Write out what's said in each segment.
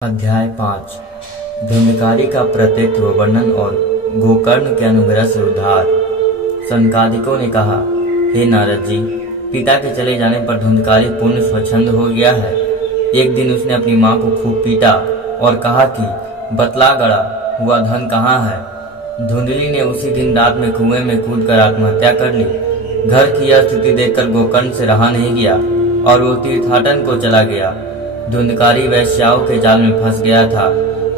अध्याय 5 धुंधकारी का प्रतित्व वर्णन और गोकर्ण के अनुग्रह से उद्धार। संकादिकों ने कहा, हे नारद जी, पिता के चले जाने पर धुंधकारी पूर्ण स्वच्छंद हो गया है। एक दिन उसने अपनी माँ को खूब पीटा और कहा कि बतला गड़ा हुआ धन कहाँ है। धुंधली ने उसी दिन रात में कुएं में कूदकर आत्महत्या कर ली। घर की यह स्थिति देखकर गोकर्ण से रहा नहीं गया और वो तीर्थाटन को चला गया। धुंधकारी वैश्याओं के जाल में फंस गया था।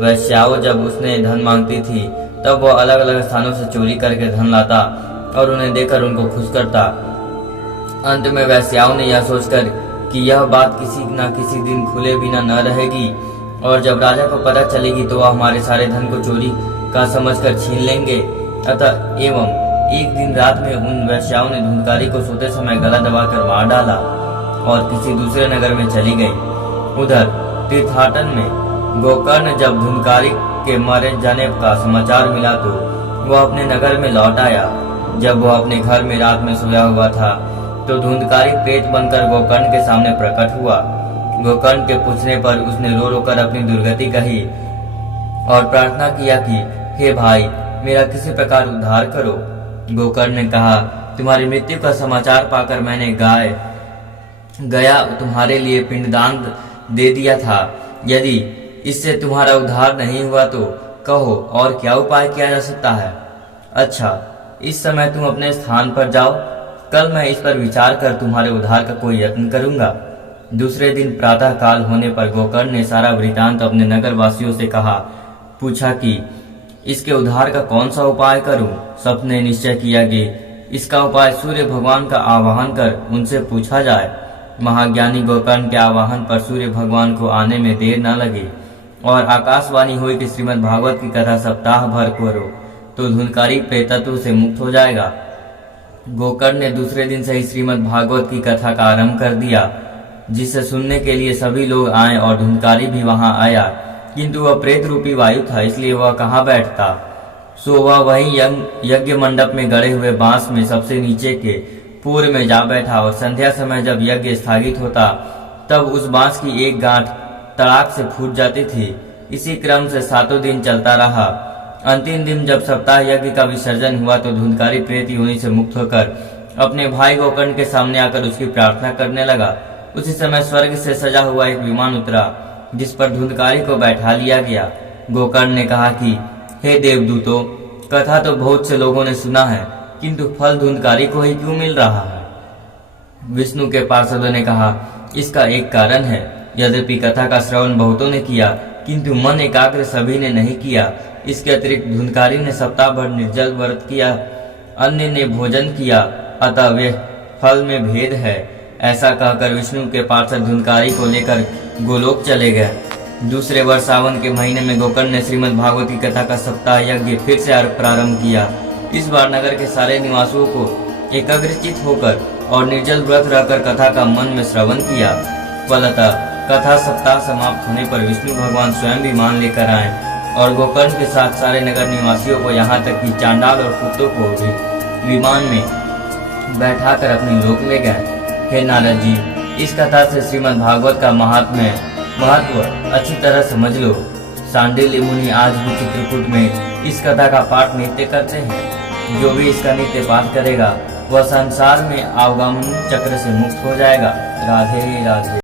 वैश्याओं जब उसने धन मांगती थी तब वो अलग अलग स्थानों से चोरी करके धन लाता और उन्हें देकर उनको खुश करता। अंत में वैश्याओं ने यह सोचकर कि यह बात किसी न किसी दिन खुले बिना न रहेगी और जब राजा को पता चलेगी तो वह हमारे सारे धन को चोरी का समझकर छीन लेंगे। अतः एवं एक दिन रात में उन वैश्याओं ने धुंधकारी को सोते समय गला दबाकर मार डाला और किसी दूसरे नगर में चली गई। उधर तीर्थाटन में गोकर्ण जब धुंधकारी के मारे जाने का समाचार मिला तो वह अपने नगर में लौट आया। जब वह अपने घर में रात में सोया हुआ था तो धुंधकारी प्रेत बनकर गोकर्ण के सामने प्रकट हुआ। गोकर्ण के पूछने पर उसने रो रो कर अपनी दुर्गति कही और प्रार्थना किया कि हे भाई, मेरा किसी प्रकार उद्धार करो। गोकर्ण ने कहा, तुम्हारी मृत्यु का समाचार पाकर मैंने गया तुम्हारे लिए पिंडदान दे दिया था। यदि इससे तुम्हारा उद्धार नहीं हुआ तो कहो और क्या उपाय किया जा सकता है। अच्छा, इस समय तुम अपने स्थान पर जाओ, कल मैं इस पर विचार कर तुम्हारे उद्धार का कोई यत्न करूंगा। दूसरे दिन प्रातः काल होने पर गोकर्ण ने सारा वृतांत अपने नगर वासियों से पूछा कि इसके उद्धार का कौन सा उपाय करूं। सबने निश्चय किया कि इसका उपाय सूर्य भगवान का आवाहन कर उनसे पूछा जाए। महाज्ञानी गोकर्ण के आवाहन पर सूर्य भगवान को आने में देर न लगी और आकाशवाणी हुई कि श्रीमद् भागवत की कथा सप्ताह भर करो तो धुंधकारी प्रेतत्व से मुक्त हो जाएगा। गोकर्ण ने दूसरे दिन से ही श्रीमद् भागवत की कथा का आरंभ कर दिया, जिसे सुनने के लिए सभी लोग आए और धुंधकारी भी वहां आया, किंतु वह प्रेत रूपी वायु था, इसलिए वह कहाँ बैठता। सो वह वही यज्ञ मंडप में गड़े हुए बांस में सबसे नीचे के पूर्व में जा बैठा और संध्या समय जब यज्ञ स्थगित होता तब उस बांस की एक गांठ तड़ाक से फूट जाती थी। इसी क्रम से 7 दिन चलता रहा। अंतिम दिन जब सप्ताह यज्ञ का विसर्जन हुआ तो धुंधकारी प्रेत योनि से मुक्त होकर अपने भाई गोकर्ण के सामने आकर उसकी प्रार्थना करने लगा। उसी समय स्वर्ग से सजा हुआ एक विमान उतरा जिस पर धुंधकारी को बैठा लिया गया। गोकर्ण ने कहा कि हे देवदूतों, कथा तो बहुत से लोगों ने सुना है, किंतु फल धुंधकारी को ही क्यों मिल रहा है। विष्णु के पार्षदों ने कहा, इसका एक कारण है। यद्यपि कथा का श्रवण बहुतों ने किया किंतु मन एकाग्र सभी ने नहीं किया। इसके अतिरिक्त धुंधकारी ने सप्ताह भर निर्जल व्रत किया, अन्य ने भोजन किया, अतः वे फल में भेद है। ऐसा कहकर विष्णु के पार्षद धुंधकारी को लेकर गोलोक चले गए। दूसरे वर्ष सावन के महीने में गोकर्ण ने श्रीमद् भागवत की कथा का सप्ताह यज्ञ फिर से प्रारंभ किया। इस बार नगर के सारे निवासियों को एकाग्रचित होकर और निर्जल व्रत रहकर कथा का मन में श्रवण किया। फलतः कथा सप्ताह समाप्त होने पर विष्णु भगवान स्वयं विमान लेकर आए और गोकर्ण के साथ सारे नगर निवासियों को यहाँ तक कि चांडाल और कुत्तों को भी विमान में बैठाकर अपने लोक ले गए। हे नारद जी, इस कथा से श्रीमद् भागवत का महत्व अच्छी तरह समझ लो। सांडिल्य मुनि आज भी चित्रकूट में इस कथा का पाठ नित्य करते हैं। जो भी इसका नित्य पाठ करेगा वह संसार में अवगामन चक्र से मुक्त हो जाएगा। राधे राधे।